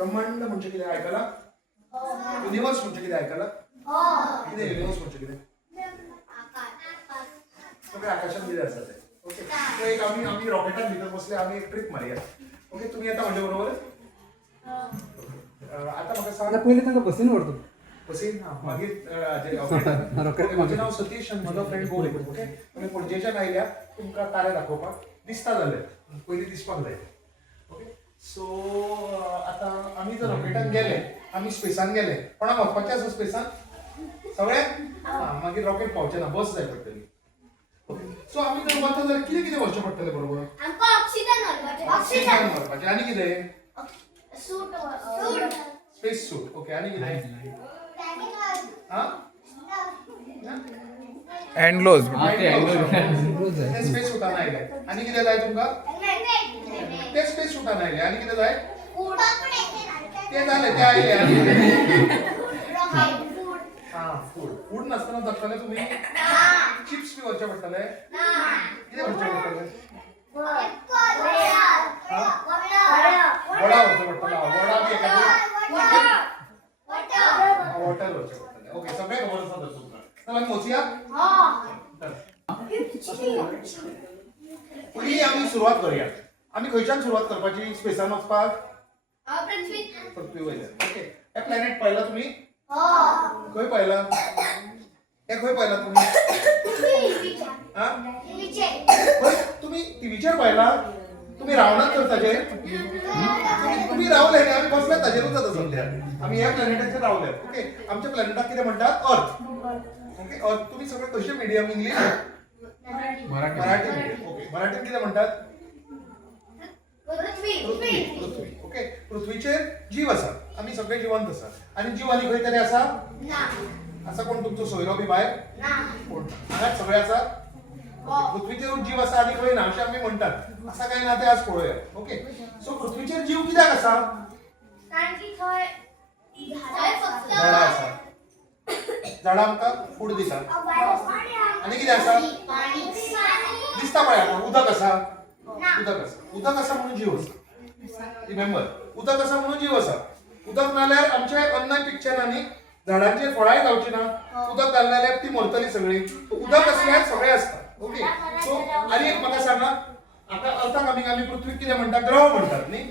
ब्रह्मांड म्हणजे कितें आयकला युनिवर्स म्हणजे कितें आयकला कितें युनिवर्स म्हणजे कितें सगळे आकाशात कितें आसा ते ओके सो एक आमी रॉकेटान भितर बसले आमी एक ट्रिप मारया ओके तुम्ही आता म्हणजे बरोबर आता म्हाका सांग पहिले तांकां बसीन व्हरता बसीन मागीर रॉकेटान म्हजें नांव सतीश आनी म्हजो फ्रेंड गोले ओके आमी पणजेच्यान आयल्या तुमकां तारे दाखोवपाक दिसता जालें पयलीं दिसपाक जाय ओके सो आतां आमी जर रॉकेटान गेले आमी स्पेसान गेले कोणाक वचपाचें आसा स्पेसान सगळ्यांक मागीर रॉकेट पावचें ना बस जाय पडटली सो आमी जर वता जाल्यार कितें कितें व्हरचें पडटलें बरोबर आमकां ऑक्सिजन व्हरपाचें ऑक्सिजन व्हरपाचें आनी कितें सूट स्पेस सूट ओके आनी कितें हां हँड ग्लोव्स ते स्पेस सुटान आयले आनी कितें जाय तुमकां ते स्पेस सुटान आयले आनी कितें जाय ते जाले ते आयले आनी फूड नासतना जगतले तुमी चिप्स बी व्हरचे पडटले कितें व्हरचे पडटले वडा व्हरचो पडटलो वडा बी एखादी वॉटर व्हरचे पडटले ओके सगळें खबर आसा तर तुमकां चल आमी वचया पयलीं आमी सुरवात करुया आमी खंयच्यान सुरवात करपाची स्पेसान वचपाक पृथ्वी वयल्यान ओके हे प्लॅनेट पळयला तुमी खंय पळयला हे खंय पळयला तुमी खंय तुमी टीव्हीचेर पळयला तुमी रावनात तर ताजेर तुमी रावले न्ही आमी बसले ताजेरूच आतां सद्या आमी ह्या प्लॅनेटाचेर रावले ओके आमच्या प्लॅनेटाक कितें म्हणटात अर्थ ओके अर्थ तुमी सगळे कशें medium English Marathi medium okay मराठीन कितें म्हणटात पृथ्वी ओके पृथ्वीचेर जीव आसा आमी सगळे जिवंत आसा आनी जीव आनी खंय तरी आसा आसा कोण तुमचो सोयरो बी भायर कोण हांगाच सगळे आसा पृथ्वीचेरूच जीव आसा आनी खंय ना अशें आमी म्हणटात आसा काय ना ते आज पळोवया ओके सो पृथ्वीचेर जीव कित्याक आसा झाडां आसा झाडां आमकां फूड दितात आनी कितें आसा दिसता पळय आमकां उदक आसा उदक आसा म्हणून जीव आसा रिमेंबर उदक आसा म्हणून जीव आसा उदक नाल्यार आमचें अन्न पिकचें ना न्ही झाडांचेर फळांय जावची ना उदक घालना जाल्यार ती मरतली सगळीं उदक असल्यार सगळें आसता ओके सो आनी एक म्हाका सांगा आतां अर्थाक आमी पृथ्वीक कितें म्हणटात ग्रह म्हणटात न्ही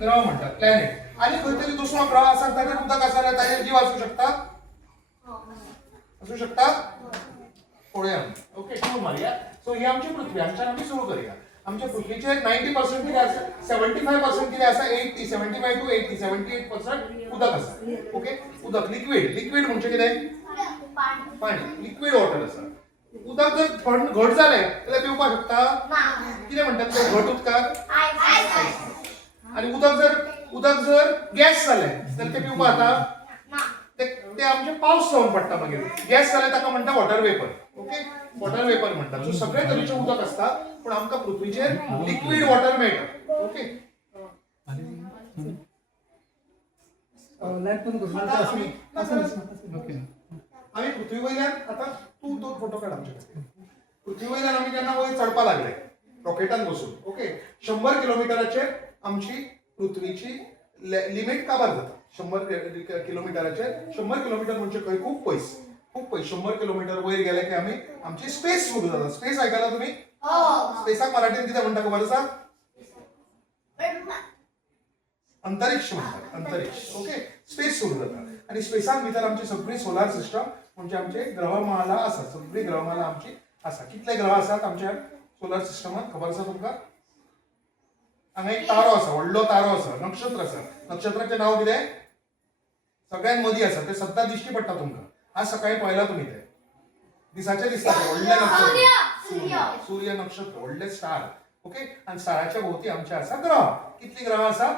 ग्रह म्हणटात प्लॅनेट आनी खंय तरी दुसरो ग्रह आसा ताजेर उदक आसा जाल्यार ताजेर जीव आसूं शकता पळोवया ओके टूर मारया सो ही आमची पृथ्वी हांगच्यान आमी सुरू करया आमच्या पृथ्वीचेर 90% कितें आसा 75% कितें आसा 75 to 80 78% उदक आसा ओके उदक लिक्वीड म्हणजे कितें पाणी लिक्वीड वॉटर आसा उदक जर थंड घट जालें जाल्यार पिवपाक शकता कितें म्हणटात ते घट उदकाक आनी उदक जर गॅस जालें जाल्यार ते पिवपाक जाता ते आमचे पावस जावन पडटा मागीर गॅस जाल्यार ताका म्हणटा water vapour okay water vapour म्हणटात सो सगळे तरेचें उदक आसता पूण आमकां पृथ्वीचेर लिक्वीड वॉटर मेळटा ओके लायट पण आमी पृथ्वी वयल्यान आतां तूं तो फोटो काड आमचे खातीर पृथ्वी वयल्यान आमी जेन्ना वयर चडपा लागले रॉकेटान बसून ओके 100 किलोमिटराचेर आमची पृथ्वीची लिमीट काबार जाता 100 किलोमिटराचेर 100 किलोमिटर म्हणजे खंय खूब पयस 100 किलोमिटर वयर गेले की आमी आमची स्पेस सुरू जाता स्पेस आयकला तुमी स्पेसाक मराठीन कितें म्हणटा खबर आसा अंतरिक्ष म्हणटात अंतरिक्ष ओके स्पेस सुरू जाता आनी स्पेसान भितर आमची सगळी सोलार सिस्टम म्हणजे आमचे ग्रहमाला आसा सगळी ग्रहमाला आमची आसा कितले ग्रह आसात आमच्या सोलार सिस्टमात खबर आसा तुमकां हांगा एक तारो आसा व्हडलो तारो आसा नक्षत्र आसा नक्षत्राचें नांव कितें सगळ्यांत मदीं आसा ते सद्दां दिश्टी पडटा तुमकां आज सकाळी पळयला तुमी ते दिसाचे दिसता ते व्हडले नक्षत्र सूर्य नक्षत्र व्हडले स्टार ओके आनी स्टाराच्या भोवती आमचे आसा ग्रह कितले ग्रह आसा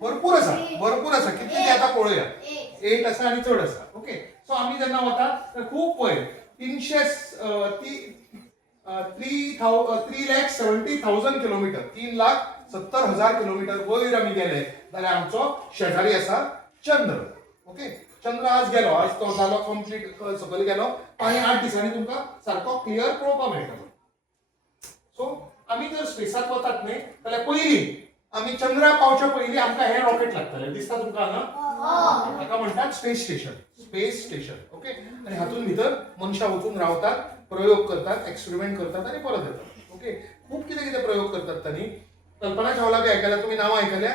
भरपूर आसा कितले ते आता पळोवया 8 आसा आनी चड आसा ओके सो आमी जेन्ना वतात खूब वयर 3,70,000 किलोमीटर 3,70,000 किलोमीटर वयर आमी गेले जाल्यार आमचो शेजारी आसा चंद्र ओके चंद्र आज गेलो आज तो जालो कंप्लीट सकयल गेलो आनी 8 दिसांनी तुमकां सारको क्लियर पळोवपाक मेळटलो सो आम्ही जर स्पेसात वतात न्ही जाल्यार पयलीं आम्ही चंद्रा पावच्या पयलीं आमकां हे रॉकेट लागतले दिसता तुमकां हांगा ताका म्हणटात स्पेस स्टेशन ओके आणि हातून भितर मनशां वचून रावतात प्रयोग करतात एक्सपेरिमेंट करतात आणि परत येतात ओके खूप कितें कितें प्रयोग करतात तांणी कल्पना चावला बी आयकल्या तुम्ही नांव आयकल्या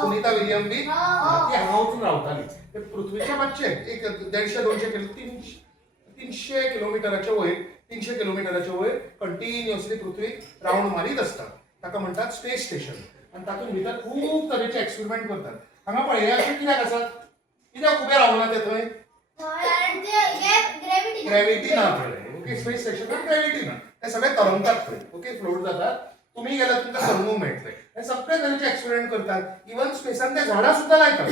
सुनीता विलियम बी ती हांगा वचून रावताली ते पृथ्वीच्या मातशे एक 150-200 300 किलोमिटराच्या वयर 300 किलोमिटराच्या वयर कंटिन्युअसली पृथ्वी राउंड मारीत असता ताका म्हणटात स्पेस स्टेशन आणि तातूंत भितर खूप तरेचे एक्सपेरिमेंट करतात हांगा पळय हे अशें कित्याक आसात कित्याक उबे रावना ते थंय ग्रॅव्हिटी ना थंय ओके स्पेस स्टेशनार ग्रॅव्हिटी ना ते सगळे तरंगतात थंय ओके फ्लोट जातात तुम्ही गेल्यार तुमकां तरंगूंक मेळटले हे सगळे तरेचे एक्सपेरिमेंट करतात इवन स्पेसान ते झाडां सुद्दां लायतात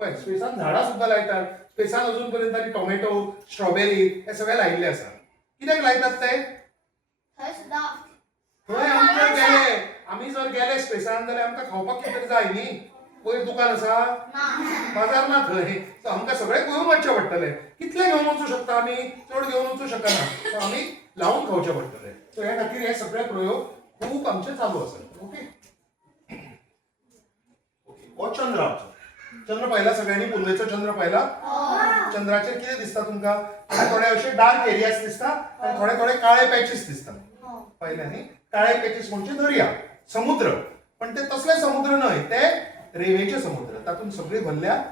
पळय स्पेसान झाडां सुद्दां लायतात स्पेसान अजून पर्यंत आनी टोमॅटो स्ट्रॉबेरी हे सगळे लायिल्ले आसा कित्याक लायतात ते थंय आमी जर गेले आमी जर गेले स्पेसान जाल्यार आमकां खावपाक कितें जाय न्ही वयर दुकान आसा बाजार ना थंय सो आमकां सगळें घेवन वचचें पडटलें कितलें घेवन वचूं शकता आमी चड घेवन वचूं शकना सो आमी लावून खावचें पडटलें सो ह्या खातीर हे सगळे प्रयोग खूप आमचे चालू आसात ओके हो चंद्र आमचो चंद्र पाहिला सगळ्यांनी पुर्वेचो चंद्र पाहिला चंद्राचेर कितें दिसता तुमकां थोडे अशे डार्क एरियाज दिसता आनी थोडे थोडे काळे पॅचीस दिसता पहिले न्ही काळे पॅचीस म्हणजे दर्या समुद्र पण ते तसले समुद्र न्हय ते रेवेचे समुद्र तातूंत सगळी भरल्या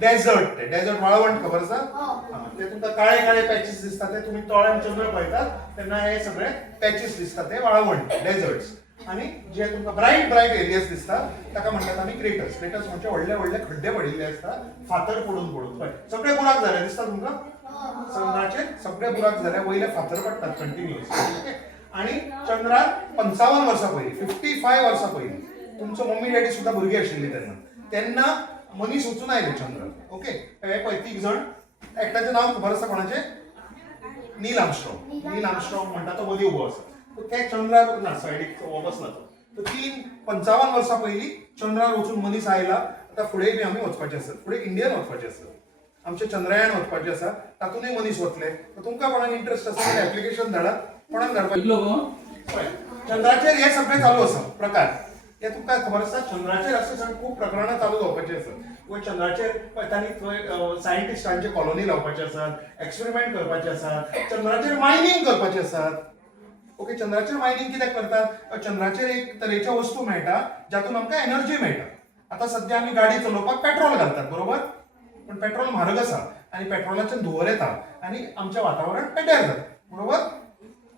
डेझर्ट वाळवंट खबर आसा ते तुमकां काळे काळे पॅचीस दिसता ते तुम्ही तळ्यान चंद्र पळयतात तेन्ना हे सगळे पॅचीस दिसता ते वाळवंट डेझर्ट्स आणि जे तुमकां ब्राईट एरियाज दिसता ताका म्हणटात आमी क्रेटर्स म्हणजे व्हडले व्हडले खड्डे पडिल्ले आसता फातर पडून पळय सगळे बुराक जाले दिसता तुमकां चंद्राचेर सगळे बुराक जाले वयले फातर पडटात कंटिन्युअसली आणि चंद्राक 55 वर्सां पयलीं 55 वर्सां पयलीं तुमचो मम्मी डॅडी सुद्दां भुरगीं आशिल्लीं तेन्ना मनीस वचून आयले चंद्र ओके हे पळय 3 जाण एकट्याचें नांव खबर आसा कोणाचें नील आर्मस्ट्रॉंग म्हणटा तो मदीं उबो आसा ते चंद्रार ना सायडीक हो बसला तो 55 वर्सां पयलीं चंद्रार वचून मनीस आयला आतां फुडें बी आमी वचपाचे आसात फुडें इंडियन वचपाचें आसा आमचें चंद्रयान वचपाचें आसा तातूंतय मनीस वतले तुमकां कोणाक इंट्रस्ट आसा जाल्यार एप्लिकेशन धाडात कोणाक धाडपाक चंद्राचेर हे सगळे चालू आसा प्रकार हे तुमकां खबर आसा चंद्राचेर अशें खूब प्रकरणां चालू जावपाचीं आसात किंवा चंद्राचेर तांणी थंय सायंटिस्टांचे कॉलनी लावपाचे आसात एक्सपेरिमेंट करपाचे आसात चंद्राचेर मायनिंग करपाचे आसात ओके चंद्राचेर मायनिंग कित्याक करतात चंद्राचेर एक तरेच्यो वस्तू मेळटा जातून आमकां एनर्जी मेळटा आता सध्या आमी गाडी चलोवपाक पेट्रोल घालतात बरोबर पण पेट्रोल म्हारग आसा आनी पेट्रोलाच्यान धुंवर येता आनी आमचें वातावरण पेड्यार जाता बरोबर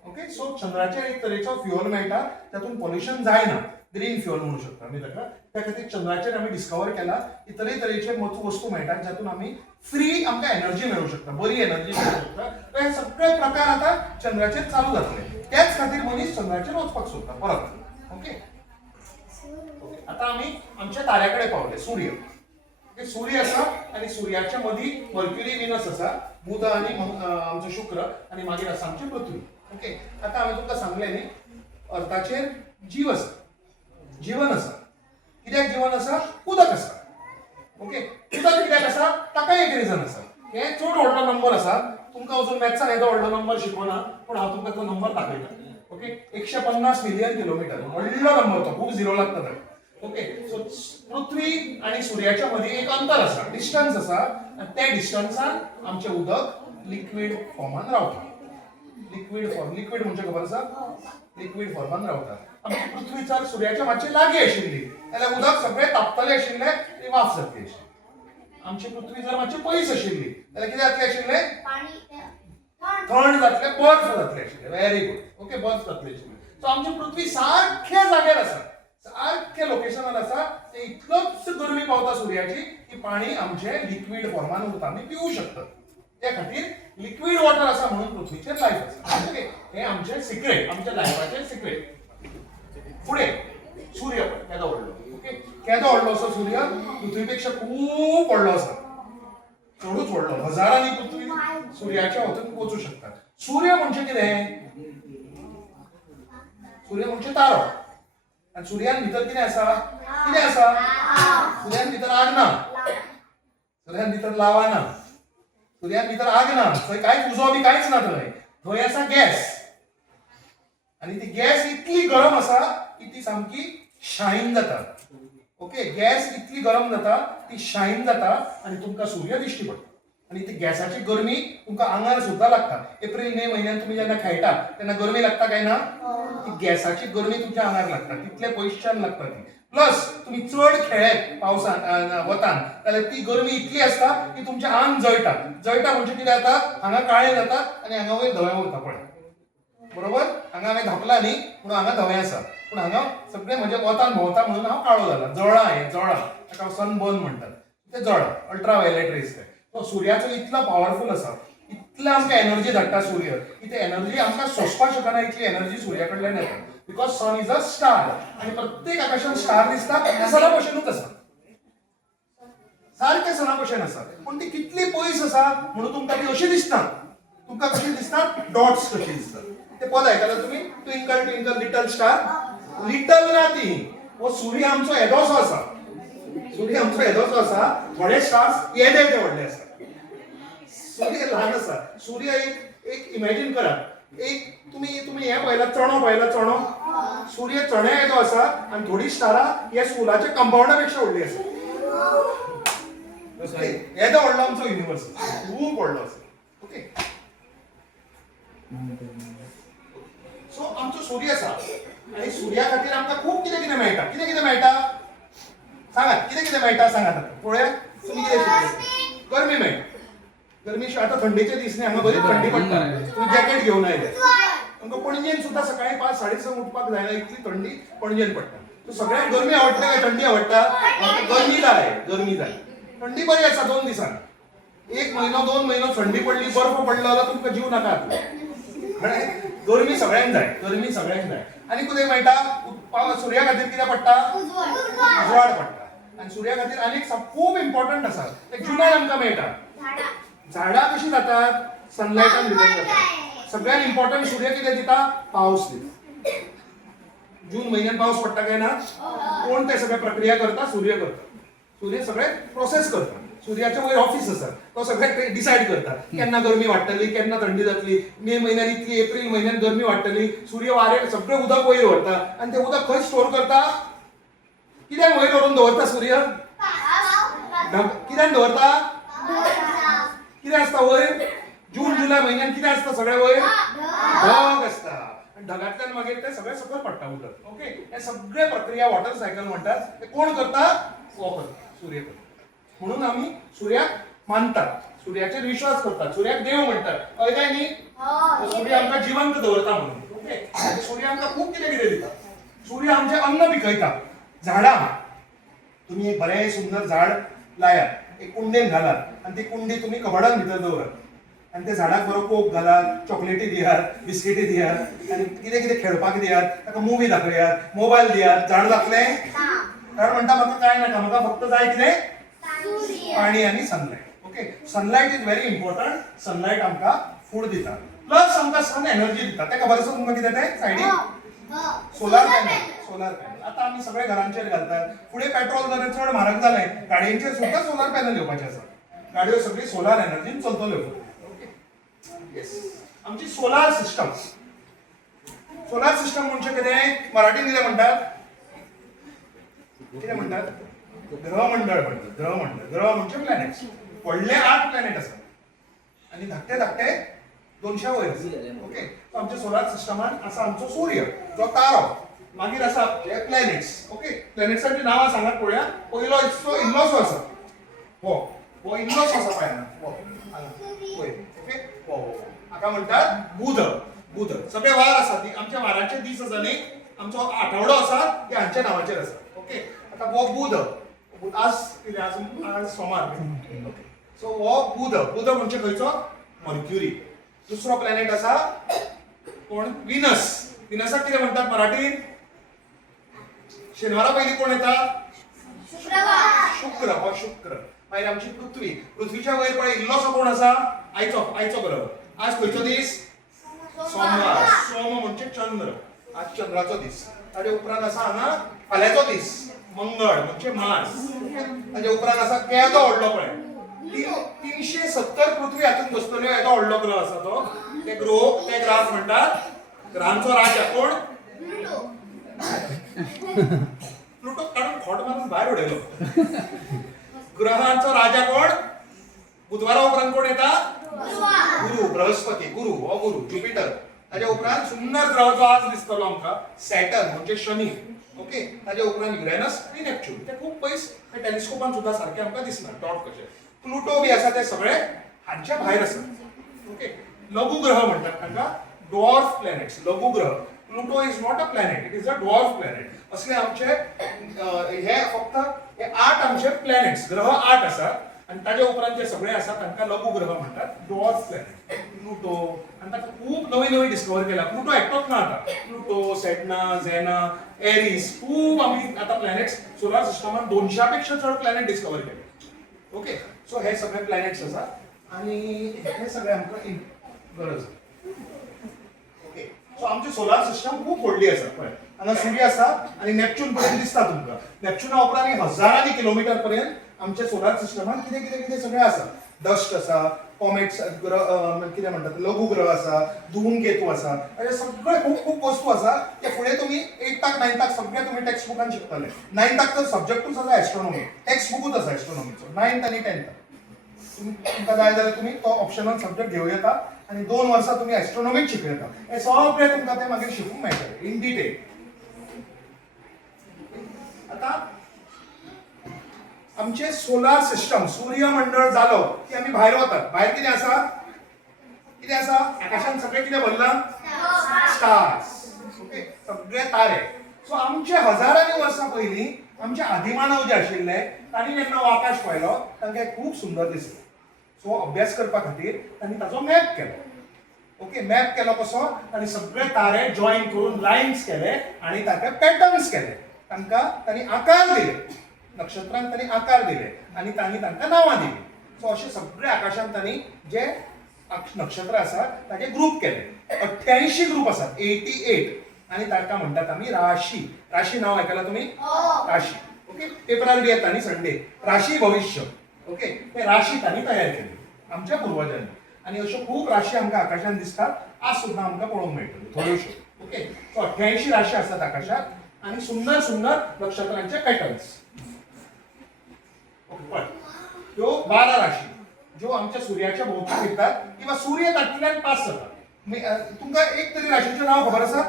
ओके सो चंद्राचेर एक तरेचो फ्युअल मेळटा तातूंत पॉल्युशन जायना ग्रीन फ्युअल म्हणू शकता आमी ताका त्या खातीर चंद्राचेर आमी डिस्कवर केला की तरेतरेचे वस्तू मेळटात जातून आमी फ्री आमकां एनर्जी मेळूं शकता बरी एनर्जी मेळूं शकता हे सगळे प्रकार आतां चंद्राचेर चालू जातले त्याच खातीर मनीस चंद्राचेर वचपाक सोदता परत ओके आता आमी आमच्या ताऱ्याकडे पावले सूर्य सूर्य आसा आनी सूर्याच्या मदीं मर्क्युरी विनस आसा बुध आनी आमचो शुक्र आनी मागीर आसा आमची पृथ्वी ओके आता हांवें तुमकां सांगलें न्ही अर्थाचेर जीव आसा जीवन आसा कित्याक जीवन आसा उदक आसा ओके उदक कित्याक आसा ताका एक रिजन आसा हे चड व्हडलो नंबर आसा तुमकां अजून मॅथ्सान येदो व्हडलो नंबर शिकवना पूण हांव तुमकां तो नंबर दाखयता ओके 150 मिलियन किलोमीटर व्हडलो नंबर तो खूब झिरो लागता ताका ओके सो पृथ्वी आनी सूर्याच्या मदीं एक अंतर आसा डिस्टन्स आसा आनी त्या डिस्टन्सान आमचें उदक लिक्वीड फॉर्मान रावता लिक्वीड म्हणजे खबर आसा लिक्वीड फॉर्मान रावता आमची पृथ्वी जर सूर्याच्या मातशी लागीं आशिल्ली जाल्यार उदक सगळें तापतलें आशिल्लें आनी वाफ जातली आशिल्ली आमची पृथ्वी जर मातशी पयस आशिल्ली जाल्यार कितें जातलें आशिल्लें थंड जातलें बर्फ जातलें आशिल्लें व्हेरी गुड ओके बर्फ जातली आशिल्ली सो आमची पृथ्वी सारख्या जाग्यार आसा सारख्या लोकेशनार आसा ते इतलोच गरमी पावता सूर्याची की पाणी आमचे लिक्वीड फॉर्मान उरता आमी पिवूं शकतात त्या खातीर लिक्वीड वॉटर आसा म्हणून पृथ्वीचेर लायफ आसा ओके हे आमचें सिक्रेट आमच्या लायफाचें सिक्रेट फुडें सूर्य केदो व्हडलो ओके केदो व्हडलो असो सूर्य पृथ्वी पेक्षा खूब व्हडलो आसा चडूच व्हडलो हजारांनी पृथ्वी सूर्याच्या वचून वचूं शकता सूर्य म्हणजे कितें सूर्य म्हणजे तारो आनी सूर्यान भितर कितें आसा सूर्यान भितर आग ना सूर्यान भितर लावा ना सूर्यान भितर आग ना थंय कांयच उजो बी कांयच ना थंय आसा गॅस आणि ती गॅस इतली गरम आसा की ती सामकी शाईन जाता. ओके, गॅस इतली गरम जाता ती शाईन जाता आणि तुमकां सूर्य दिश्टी पडटा. आणि ती गॅसाची गरमी तुमकां आंगार सुद्दां लागता. एप्रिल मे म्हयन्यात तुम्ही जेन्ना खेळटा तेन्ना गरमी लागता काय ना? ती गॅसाची गरमी तुमच्या आंगार लागता, तितले पयशान लागता ती. प्लस तुम्ही चड खेळत पावसान वतान जाल्यार ती गरमी इतली असता की तुमचें आंग जळटा. जळटा म्हणजे कितें जाता? हांगा काळें जाता आणि हांगा वयर धवें उरता. पळय बरोबर, हांगा हांवें धापला न्ही म्हणून हांगा धवें आसा, पूण हांगा सगळें म्हणजे वतान भोंवता म्हणून हांव काळो जाला. जळ्ळा, हें जळ्ळा, ताका सनबर्न म्हणटात. ते जळ्ळा, अल्ट्रावायलेट रेज ते. तो सूर्याचो इतलो पॉवरफुल आसा, इतलो आमकां एनर्जी धाडटा सूर्य की ते एनर्जी आमकां सोंसपाक शकना इतली एनर्जी सूर्या कडल्यान येता. Because sun is a star आणि प्रत्येक आकाशांत स्टार दिसता ते सना भशेनूच आसा, सारखे सना भशेन आसा. पूण ती कितली पयस आसा म्हणून तुमकां ती अशी दिसता. तुमकां कशी दिसता? डॉट्स कशी दिसता. ते पद आयकलां तुमी? Twinkle twinkle little star. Little ना ती, वो सूर्य आमचो येदोसो आसा. सूर्य आमचो येदोसो आसा. थोडे स्टार्स येदे येदे व्हडले आसा. सूर्य ल्हान आसा. सूर्य एक इमॅजिन करा, एक तुम्ही हे पळयला चणो पळयला चणो. सूर्य चण्या येदो आसा आणि थोडी स्टारां ह्या स्कुलाच्या कंपाऊंडा पेक्षा व्हडली आसा. येदो व्हडलो आमचो युनिवर्स खूब व्हडलो आसा. ओके, सो आमचो सूर्य आसा आणि सूर्या खातीर आमकां खूब कितें कितें मेळटा. कितें कितें मेळटा सांगात? कितें कितें मेळटा सांगात आता. पळोवया तुमी कितें शिकले. गरमी मेळटा. गरमी आतां थंडेचे दीस न्ही, हांगा बरी थंडी पडटा. तुमी जॅकेट घेवन आयले. आमकां पणजेन सुद्दां सकाळी 5, 6:30 उठपाक जायना, इतली थंडी पणजेन पडटा. सो सगळ्यांक गरमी आवडटा काय थंडी आवडटा? गरमी जाय, गरमी जाय. थंडी बरी आसा 2 दिसान. 1 म्हयनो 2 म्हयनो थंडी पडली, बर्फ पडलो जाल्यार तुमकां जीव नाका. गरमी सगळ्यांक जाय, गरमी सगळ्यांक जाय. आनी कितें मेळटा? सूर्या खातीर कितें पडटा? उजवाड पडटा. आनी सूर्या खातीर आनीक खूब इम्पॉर्टंट आसा, ते जुनान आमकां मेळटा. झाडां कशी जातात? सनलायटान भितर जातात. सगळ्यात इम्पॉर्टंट सूर्य कितें दिता? पावस दिता. जून म्हयन्यात पावस पडटा काय ना? कोण ते सगळे प्रक्रिया करता? सूर्य करता. सूर्य सगळे प्रोसेस करता. सूर्याचे वयर ऑफिस आसा, तो सगळे डिसायड करता केन्ना गरमी वाडटली, केन्ना थंडी जातली. मे म्हयन्यात इतली, एप्रिल म्हयन्यात गरमी वाडटली. सूर्य वारे सगळें उदक वयर व्हरता आनी ते उदक खंय स्टोर करता? कित्याक वयर व्हरून दवरता सूर्य? कित्याक दवरता? कितें आसता वयर? जून जुलय म्हयन्यात कितें आसता सगळें वयर? ढग आसता. आनी ढगांतल्यान मागीर ते सगळें सकयल पडटा उदक. ओके, हे सगळे प्रक्रिया वॉटर सायकल म्हणटात. ते कोण करता? हो करता, सूर्य करता. म्हणून आम्ही सूर्याक मानतात, सूर्याचेर विश्वास करतात, सूर्याक देव म्हणतात. कळ्ळें काय न्ही? सूर्य आमकां जिवंत दवरता म्हणून. ओके, सूर्य आमकां खूब कितें कितें दिता. सूर्य आमचें अन्न पिकयता. झाडां, तुम्ही एक बरें सुंदर झाड लायात, एक कुंडेन घालात आनी ती कुंडी तुमी कबडान भितर दवरात आनी त्या झाडाक बरो कोक घालात, चॉकलेटी दियात, बिस्किटी दियात आनी कितें कितें खेळपाक दियात, ताका मुवी दाखयात, मोबायल दियात. झाड जातलें? झाड म्हणटा म्हाका कांय नाका, म्हाका फक्त जाय कितें? पाणी आणि sunlight. Okay, sunlight is very important. Sunlight आमकां फूड दिता, प्लस आमकां सन एनर्जी दिता. ताका खबर आसा तुमकां कितें तें सायडीक? Solar panel. सोलार पॅनल आता आमी सगळे घरांचेर घालतात. फुडें पेट्रोल जर चड म्हारग जालें, गाडयांचेर सुद्दां सोलार पॅनल येवपाचे आसा. गाडयो सगळी सोलार एनर्जीन चलतल्यो. ओके, येस, आमची सोलार सिस्टम. सोलार सिस्टम म्हणजे कितें? मराठीन कितें म्हणटात? कितें म्हणटात? ग्रहमंडळ म्हणतात. ग्रहमंडळ, ग्रह म्हणजे प्लॅनेट्स. व्हडले 8 प्लॅनेट आसात आनी धाकटे धाकटे 200 वयर आसात. ओके, सो आमच्या सोलार सिस्टमान आसा आमचो सूर्य जो तारो. मागीर आसा हे प्लॅनेट्स. ओके, प्लॅनेट्सांची नांवां सांगात पळोवया. पयलो इल्लोसो आसा, हो इल्लोसो आसा पळय, हो वयर. ओके, हो हाका म्हणटात बुध. बुध सगळे वार आसा, ती आमच्या वारांचे दीस आसा न्ही, आमचो आठवडो आसा ते हांच्या नांवाचेर आसा. ओके, आता हो बुध. आज सोमार. सो हो बुध. बुध म्हणजे खंयचो? मर्क्युरी. दुसरो प्लॅनेट आसा कोण? विनस. विनसाक कितें म्हणटात मराठीन? शेनवारा पयलीं कोण येता? शुक्र. हो शुक्र. मागीर आमची पृथ्वी. पृथ्वीच्या वयर पळय इल्लोसो कोण आसा? आयचो ग्रह. आज खंयचो दीस? सोमवार. सोम म्हणजे चंद्र. आज चंद्राचो दीस. ताचे उपरांत आसा हांगा फाल्यांचो दीस मंगळ म्हणजे मार्स. ताचे उपरांत आसा केदो व्हडलो पळय. 370 पृथ्वी हातून बसतल्यो. येदो व्हडलो ग्रह आसा तो. ते ग्रहाक म्हणटात ग्रहांचो राजा कोण? प्लुटो. प्लुटो काढून खोट मारून भायर उडयलो. ग्रहांचो राजा कोण? बुधवारा उपरांत कोण येता? गुरु, बृहस्पती, गुरु हो गुरु, ज्युपिटर. ताच्या उपरांत सुंदर ग्रह जो आज दिसतलो आमकां सॅटर्न म्हणजे शनी. ओके, ताच्या उपरांत युरेनस आनी नेपच्यून. ते खूप पयस टेलिस्कोपान सुद्दां सारखे आमकां दिसना डॉट कशे. प्लुटो बी आसा ते सगळे हांच्या भायर आसा. ओके, लघु ग्रह म्हणटात तांकां, ड्वॉर्फ प्लॅनेट्स. लघु ग्रह. Pluto is not a planet, it is a dwarf planet. असले आमचे हे फक्त हे 8 आमचे प्लॅनेट्स, ग्रह 8 आसात. आणि ताच्या उपरांत जे सगळे आसा तांकां लघु ग्रह म्हणटात, ड्वॉर्फ प्लॅनेट. प्लुटो आनी ताका खूप नवी नवी डिस्कवर केला. प्लुटो एकटोच ना आता. प्लुटो, सॅटर्न, झेना, एरिस खूप आमी आता प्लॅनेट्स सोलार सिस्टमान 200 पेक्षा चड प्लॅनेट डिस्कवर केले. ओके, सो हे सगळे प्लॅनेट्स आसात आणि हे सगळे आमकां गरज. ओके, सो आमची सोलार सिस्टम खूप व्हडली आसा. पळय हांगा सूर्य आसा आणि नेपच्यून पर्यंत दिसता तुमकां. नेपच्यूना उपरांत हजारांनी किलोमीटर पर्यंत आमच्या सोलार सिस्टमान कितें कितें कितें सगळें आसा. डस्ट आसा, कॉमेट्स ग्रह कितें म्हणटात लघु ग्रह आसा, धूमकेतू आसा, अशे सगळे खूप खूप वस्तू आसा. ते फुडें तुमी 8थाक 9थाक सगळे तुमी टेक्स्ट बुकान शिकतले. 9थाक तर सब्जेक्टूच आसा एस्ट्रोनॉमी, टेक्स्ट बुकूच आसा एस्ट्रोनॉमीचो. 9th आनी 10th तुमकां जाय जाल्यार तुमी तो ऑप्शनल सब्जेक्ट घेवं येता आनी 2 वर्सां तुमी एस्ट्रोनॉमीच शिकूं येता. हे सगळे तुमकां ते मागीर शिकूंक मेळटले इन डिटेल. आता आमचे सोलार सिस्टम सूर्यमंडळ जालो की आमी भायर वतात. भायर कितें आसा? कितें आसा? आकाशांत सगळे कितें भरलां? स्टार्स. ओके, सगळे तारे. सो आमचे हजारांनी वर्सां पयलीं आमचे आदिमानव जे आशिल्ले तांणी जेन्ना हो आकाश पळयलो तांकां खूप सुंदर दिसलें. सो अभ्यास करपा खातीर तांणी ताचो मॅप केलो. ओके, मॅप केलो कसो? तांणी सगळे तारे जॉईन करून लायन्स केले आणि ताका पॅटर्न्स केले. तांकां तांणी आकार दिले. नक्षत्रांक तांणी आकार दिले आणि तांणी तांकां नांवां दिली. सो अशे सगळे आकाशांत तांणी जे नक्षत्र आसा ताचे ग्रुप केले. 88 ग्रुप आसात, 88. आणि ताका म्हणटात आमी राशी. राशी नांव आयकलां तुमी? राशी. ओके, पेपरार बी येता न्ही संडे, राशी भविष्य. ओके, ते राशी तांणी तयार केली आमच्या पुर्वजांनी. आणि अश्यो खूप राशी आमकां आकाशांत दिसतात. आज सुद्दां आमकां पळोवंक मेळटल्यो थोड्योश्यो. ओके, सो 88 राशी आसात आकाशांत आणि सुंदर सुंदर नक्षत्रांचे पॅटर्न्स. ह्यो 12 राशी ज्यो आमच्या सूर्याच्या भोवती फिरतात किंवा सूर्य तातूंतल्यान पास जाता. तुमकां एक तरी राशीचें नांव खबर आसा?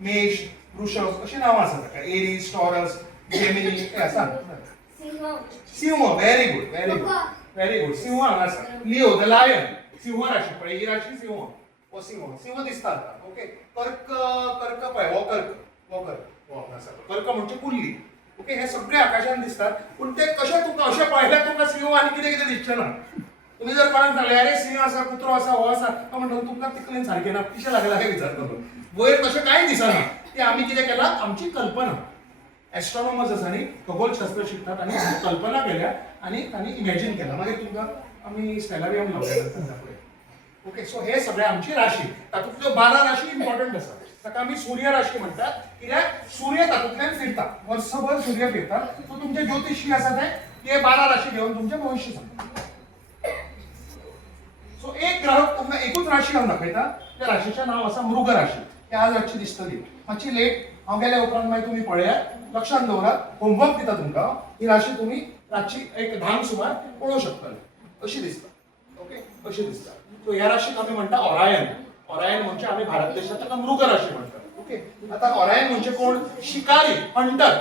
मेष, वृषभ अशीं नांवां आसात ताका. एरीस, टॉरस, जेमिनी हे आसा. सिंह, very good, very good, very good. सिंह हांगा आसा. लिओ द लायन, सिंह राशी. पळय ही राशी सिंह. हो सिंह, सिंह दिसता आता. ओके, कर्क, कर्क पळय हो कर्क, हो कर्क, हो हांगा आसा. कर्क म्हणजे कुल्ली. ओके, हे सगळे आकाशांत दिसतात. पूण ते कशे तुका अशें पळयल्यार तुका सिंह आनी कितें कितें दिसचें ना. तुम्ही जर कोणाक सांगले अरे सिंह आसा, कुत्रो आसा, हो आसा, तो म्हणटलो तुमकां तिकलेन सारकें ना, पिशे लागले लागीं विचारतलो. वयर तशें कांय दिसना. ते आमी कितें केलां? आमची कल्पना. एस्ट्रोनॉमर्स आसा न्ही, खगोलशास्त्र शिकतात आनी कल्पना केल्या आणि तांणी इमॅजिन केला. मागीर तुमकां आमी स्पेलरियम लावले. ओके, सो हे सगळे आमची राशी. तातूंतल्यो 12 राशी इम्पॉर्टंट आसा. ताका आमी सूर्य राशी म्हणटात, कित्याक सूर्य तातूंतल्यान फिरता. वर्सभर सूर्य फिरतात. सो तुमचे ज्योतिषी आसा ते 12 राशी घेवन तुमचें भविश्य सांगतात. सो एक ग्रह तुमकां एकूच राशी हांव दाखयता. त्या राशीचें नांव आसा मृग राशी. ते आज रातची दिसतली. मातशी लेट हांव गेल्या उपरांत मागीर तुमी पळयात, लक्षांत दवरात. होमवर्क दिता तुमकां. ही राशी तुमी रातची एक 10 सुमार पळोवंक शकतले. अशी दिसता. ओके, अशी दिसता. सो ह्या राशीक आमी म्हणटा ऑरायन. ऑरायन म्हणजे आमी भारत देशांत ताका मृग राशी म्हणटात. ओके, आता ऑरायन म्हणजे कोण? शिकारी, हंटर.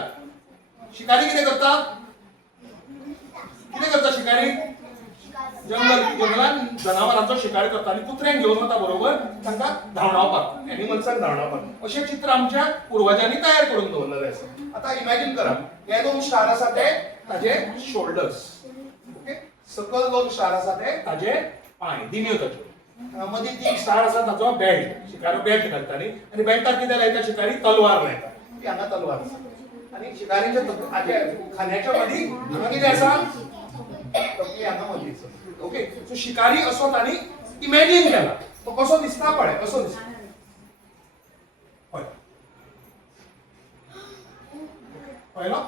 शिकारी कितें करता? कितें करता शिकारी? जंगलान जनावरांचो शिकार करता आणि कुत्र्यांक घेवन वता बरोबर तांकां धांवडावपाक, एनिमल्सांक धांवडावपाक. अशें चित्र आमच्या पुर्वजांनी तयार करून दवरलेलें आसा. आतां इमॅजिन करा, हे 2 स्टार आसा ते ताजे शोल्डर्स. ओके, सकयल 2 स्टार आसा ते ताजे पांय, दिम्यो ताच्यो. मदीं 3 स्टार आसा ताचो बेल्ट. शिकारी बेल्ट घालताली आणि बेल्टार कितें लायता शिकारी? तलवार लायता. ती हांगा तलवार आसा. आणि शिकारीच्या हाजे खांद्याच्या मदीं हांगा कितें आसा? तकली हांगा मदीं आसा. ओके, सो शिकारी असो तांणी इमॅजिन केला. तो कसो दिसता पळय, कसो दिसता पळय. पळयलो?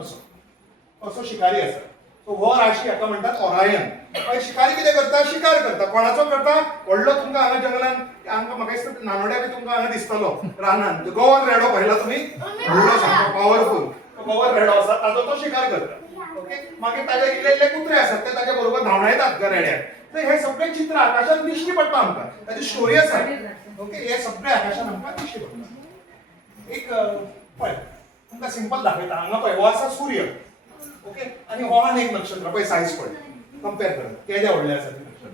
असो असो शिकारी आसा. सो हो राशी हाका म्हणटात ओरायन. शिकारी कितें करता? शिकार करता. कोणाचो करता? व्हडलो तुमकां हांगा जंगलान हांगा म्हाका दिसता नानोड्या बी तुमकां हांगा दिसतलो रानान. गोवन रेडो पळयला तुमी? व्हडलो सामको पावरफुल. गोवन रेडो आसा ताजो तो शिकार करता. ओके, मागीर ताजे इल्ले कुत्रे आसात ते ताजे बरोबर धांवडायतात गरेड्याक. तर हे सगळे चित्र आकाशात दिश्टी पडटा आमकां. ताजी स्टोरी आसा. ओके, हे सगळे आकाशात आमकां दिश्टी पडटा. एक पळय तुमकां सिंपल दाखयता. हांगा पळय हो आसा सूर्य. ओके, आनी हो आनी एक नक्षत्र पळय सायज पळय कंपेर कर केदे व्हडले आसा ते नक्षत्र.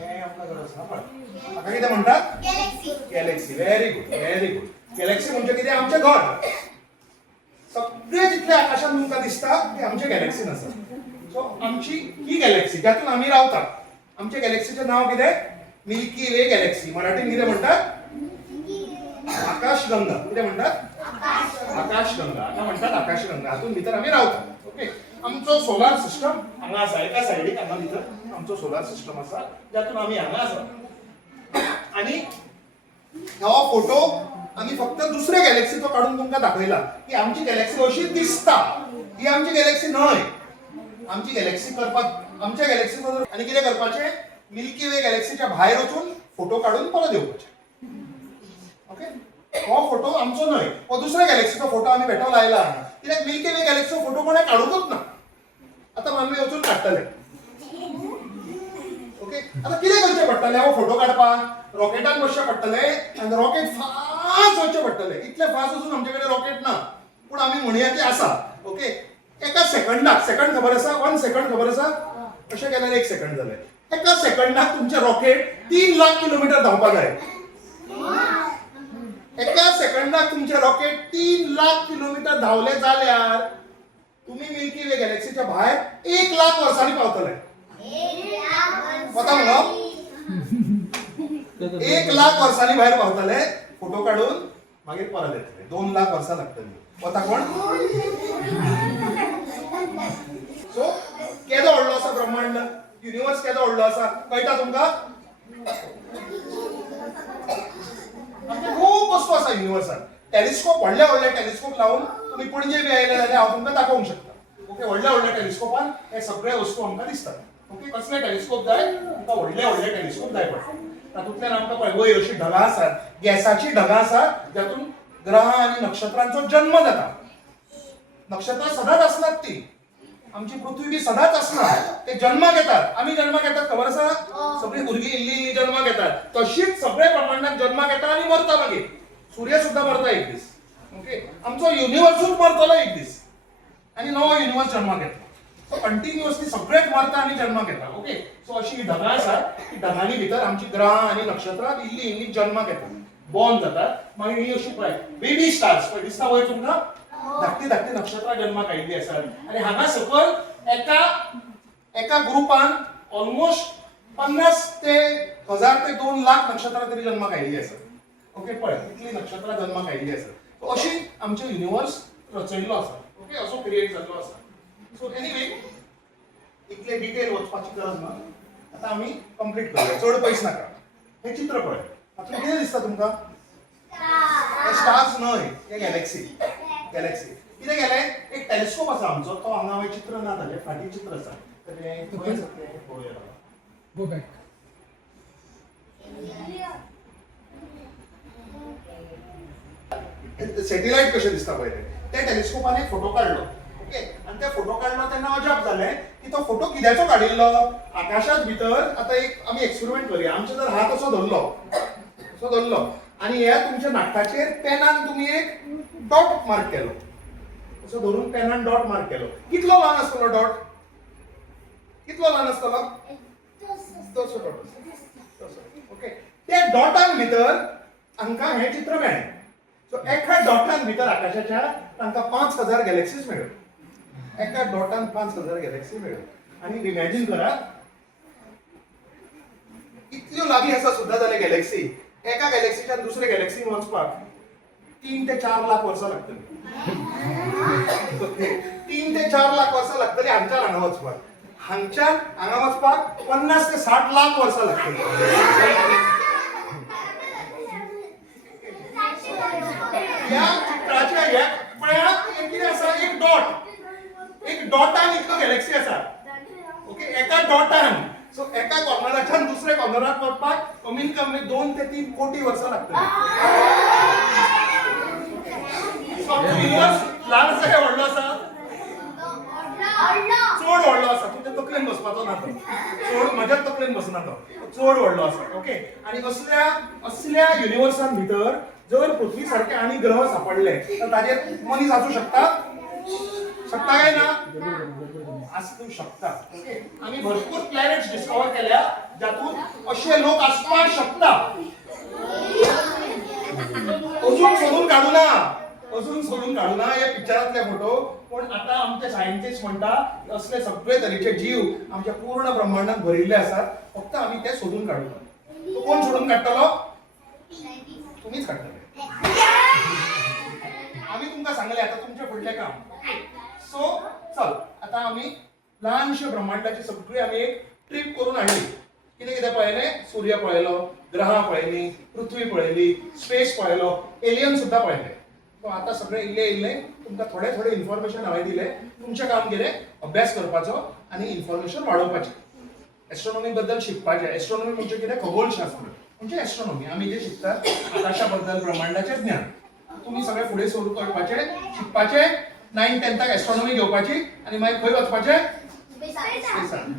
हे आमकां गरज आसा पळय हाका कितें म्हणटात? Galaxy. Galaxy. Very good, very good. Galaxy म्हणजे कितें? आमचें घर. सगळे जितले आकाशात तुमकां दिसता ते आमचे गॅलेक्सीन आसा. सो आमची ही गॅलेक्सी ज्यातून आमी रावतात. आमच्या गॅलेक्सीचें नांव कितें? मिल्की वे गॅलेक्सी. मराठीन कितें म्हणटात? आकाशगंगा. कितें म्हणटात? आकाशगंगा. हाका म्हणटात आकाशगंगा. हातून भितर आमी रावतात. ओके, आमचो सोलार सिस्टम हांगा आसा. एका सायडीक हांगा भितर आमचो सोलार सिस्टम आसा ज्यातून आमी हांगा आसा. आनी हो फोटो आमी फक्त दुसऱ्या गॅलेक्सीचो काडून तुमकां दाखयला की आमची गॅलेक्सी अशी दिसता. ही आमची गॅलेक्सी न्हय. आमची गॅलेक्सी करपाक आमच्या गॅलेक्सीचो आनी कितें करपाचें? मिल्की वे गॅलेक्सीच्या भायर वचून फोटो काडून परत येवपाचे. ओके, हो फोटो आमचो न्हय. हो दुसऱ्या गॅलेक्सीचो फोटो आमी भेटो लायला हांगा. कित्याक मिल्की वे गॅलेक्सीचो फोटो कोणें काडूंकूच ना. आतां आमी वचून काडटले. ओके, आतां कितें करचें पडटलें हो फोटो काडपाक? रॉकेटान बसचें पडटलें आनी रॉकेट फास्ट वचचें पडटलें. इतलें फास्ट वचून आमचे कडेन रॉकेट ना, पूण आमी म्हणया की आसा. ओके, एका सेकंडाक, सेकंड खबर आसा? 1 सेकंड खबर आसा? अशें केल्यार 1 सेकंड जालें. एका सेकंडाक तुमचें रॉकेट 3 लाख किलोमीटर धांवपाक जाय. एका सेकंडाक तुमचें रॉकेट 3 लाख किलोमीटर धांवले जाल्यार तुम्ही मिल्की वे गॅलेक्सीच्या भायर 1 लाख वर्सांनी पावतले. पता मगो 1 लाख वर्सांनी भायर पावतले. फोटो काढून मागीर परत येतले. 2 लाख वर्सां लागतली. पता कोण? सो केदो व्हडलो आसा ब्रह्मांड? युनिवर्स केदो व्हडलो आसा कळटा तुमकां? खूप वस्तू आसा युनिवर्सान. टेलिस्कोप व्हडले व्हडले टेलिस्कोप लावून तुम्ही पणजे बी आयले जाल्यार हांव तुमकां दाखोवंक शकता. ओके, व्हडल्या व्हडल्या टेलिस्कोपान हे सगळे वस्तू आमकां दिसतात. ओके, कसले टेलिस्कोप जाय? तुमकां व्हडले व्हडले टेलिस्कोप जाय पडटा. तातूंतल्यान आमकां पळय वयर अशी ढगां आसात, गॅसाची ढगां आसात जातून ग्रह आनी नक्षत्रांचो जन्म जाता. नक्षत्रां सदांच आसनात ती. आमची पृथ्वी बी सदांच आसना. ते जन्माक येतात. आमी जन्माक येतात खबर आसा? सगळीं भुरगीं इल्ली जन्माक येतात. तशीच सगळे ब्रह्मांडाक जन्माक येता आनी मरता मागीर. सूर्य सुद्दां मरता एक दीस. ओके, आमचो युनिवर्सूच मरतलो एक दीस आनी नवो युनिवर्स जन्माक येता. सो कंटिन्युअसली सगळेच मरता आनी जन्माक येता. ओके, सो अशी ही ढगां आसात. ती ढगांनी भितर आमची ग्रह आनी नक्षत्रां इल्ली इल्ली जन्माक येतात, बॉर्न जातात. मागीर ही अशी पळय बेबी स्टार्स पळय दिसता वयर तुमकां? धाकटी धाकटी नक्षत्रां जन्माक आयिल्लीं आसात. आनी हांगा सकयल एका ग्रुपान ऑलमोस्ट 50 ते 1000 ते 2 लाख नक्षत्रां तरी जन्माक आयिल्लीं आसात. ओके, पळय इतली नक्षत्रां जन्माक आयिल्लीं आसात. अशी आमचें युनिवर्स रचयिल्लो आसा. ओके, असो क्रिएट जाल्लो आसा. सो एनीवे इतले डिटेल वचपाची गरज ना. आतां आमी कंप्लीट करूया. चड पयस नाका. हे चित्र पळय. हातूंत कितें दिसता तुमकां? हे स्टार्स न्हय, हे गॅलेक्सी. गॅलेक्सी कितें केलें? एक टेलिस्कोप आसा आमचो. तो हांगा हांवें चित्र ना ताजें फाटीं चित्र आसा. तर तें पळोवया. Go back. सॅटेलाइट कशें दिसता पळय ते टेलिस्कोपान एक फोटो काडलो. ओके, आनी ते फोटो काडलो तेन्ना अजाप जालें की तो फोटो कित्याचो काडिल्लो? आकाशांत भितर आतां एक आमी एक्सपेरिमेंट करुया. आमचे जर हात असो धरलो आनी ह्या तुमच्या नाकटाचेर पेनान तुमी एक डॉट मार्क केलो. असो धरून पेनान डॉट मार्क केलो. कितलो ल्हान आसतलो डॉट? कितलो ल्हान आसतलो? तसो डॉट. ओके, त्या डॉटान भितर आमकां हें चित्र मेळ्ळें. सो एका डॉटान भितर आकाशाच्या तांकां 5000 गॅलेक्सीज मेळ्ळ्यो. एका डॉटान 5000 गॅलेक्सी मेळ्ळ्यो. आनी इमॅजिन करात इतल्यो लागीं आसा सुद्दां जाल्यार गॅलेक्सी. एका गॅलेक्सीच्यान दुसऱ्या गॅलेक्सीन वचपाक 3 ते 4 लाख वर्सां लागतलीं. 3 ते 4 लाख वर्सां लागतलीं हांगच्यान हांगा वचपाक. हांगच्यान हांगा वचपाक 50 ते 60 लाख वर्सां लागतलीं. या चित्राच्या ह्या पळयात कितें आसा? एक डॉट. डॉटान इतलो गॅलेक्सी आसा ओके एका डॉटान सो एका कॉर्नराच्यान दुसऱ्या कॉर्नराक वचपाक कमीत कमी 2 ते 3 कोटी वर्सां लागतली सो युनिवर्स ल्हान आसा काय व्हडलो आसा चड व्हडलो आसा तुज्या तकलेन बसपाचो ना तो चड म्हज्या तकलेन बसना तो चड व्हडलो आसा ओके आणि असल्या युनिवर्सान भितर जर पृथ्वी सारखे आणि ग्रह सापडले तर ताजेर मनीस आसू शकता काय ना असू शकता ओके आम्ही भरपूर प्लॅनेट्स डिस्कवर केल्या ज्यातून असे लोक असपाक शकता अजून सोडून काढू ना हे पिक्चरातले फोटो पण आता आमचे सायंटिस्ट म्हणटा असले सगळे तरेचे जीव आमच्या पूर्ण ब्रह्मांडात भरिल्ले असतात फक्त आम्ही ते सोडून काढू तो कोण सोडून काढतलो तुम्हीच काढतले आम्ही तुमका सांगले आता तुमचे फुडले काम सो चल आता आम्ही लहानशे ब्रह्मांडाची सगळी आम्ही एक ट्रिप करून आणली किती किती पळयले सूर्य पळयलो ग्रह पळयली पृथ्वी पळयली स्पेस पळयलो एलियन सुद्धा पळयले सो आता सगळे इल्ले तुमकां थोडे इन्फॉर्मेशन हांवें दिले तुमचें काम कितें अभ्यास करपाचो आणि इन्फॉर्मेशन वाडोवपाचें एस्ट्रॉनॉमी बद्दल शिकपाचें एस्ट्रॉनॉमी म्हणजे कितें खगोलशास्त्र म्हणजे एस्ट्रॉनॉमी आम्ही जे शिकतात आकाशा बद्दल ब्रह्मांडाचे ज्ञान तुम्ही सगळे फुडें सुरू करपाचे शिकपाचे 9th 10th एस्ट्रॉनॉमी घेवपाची आणि मागीर खंय वचपाचे स्पेसान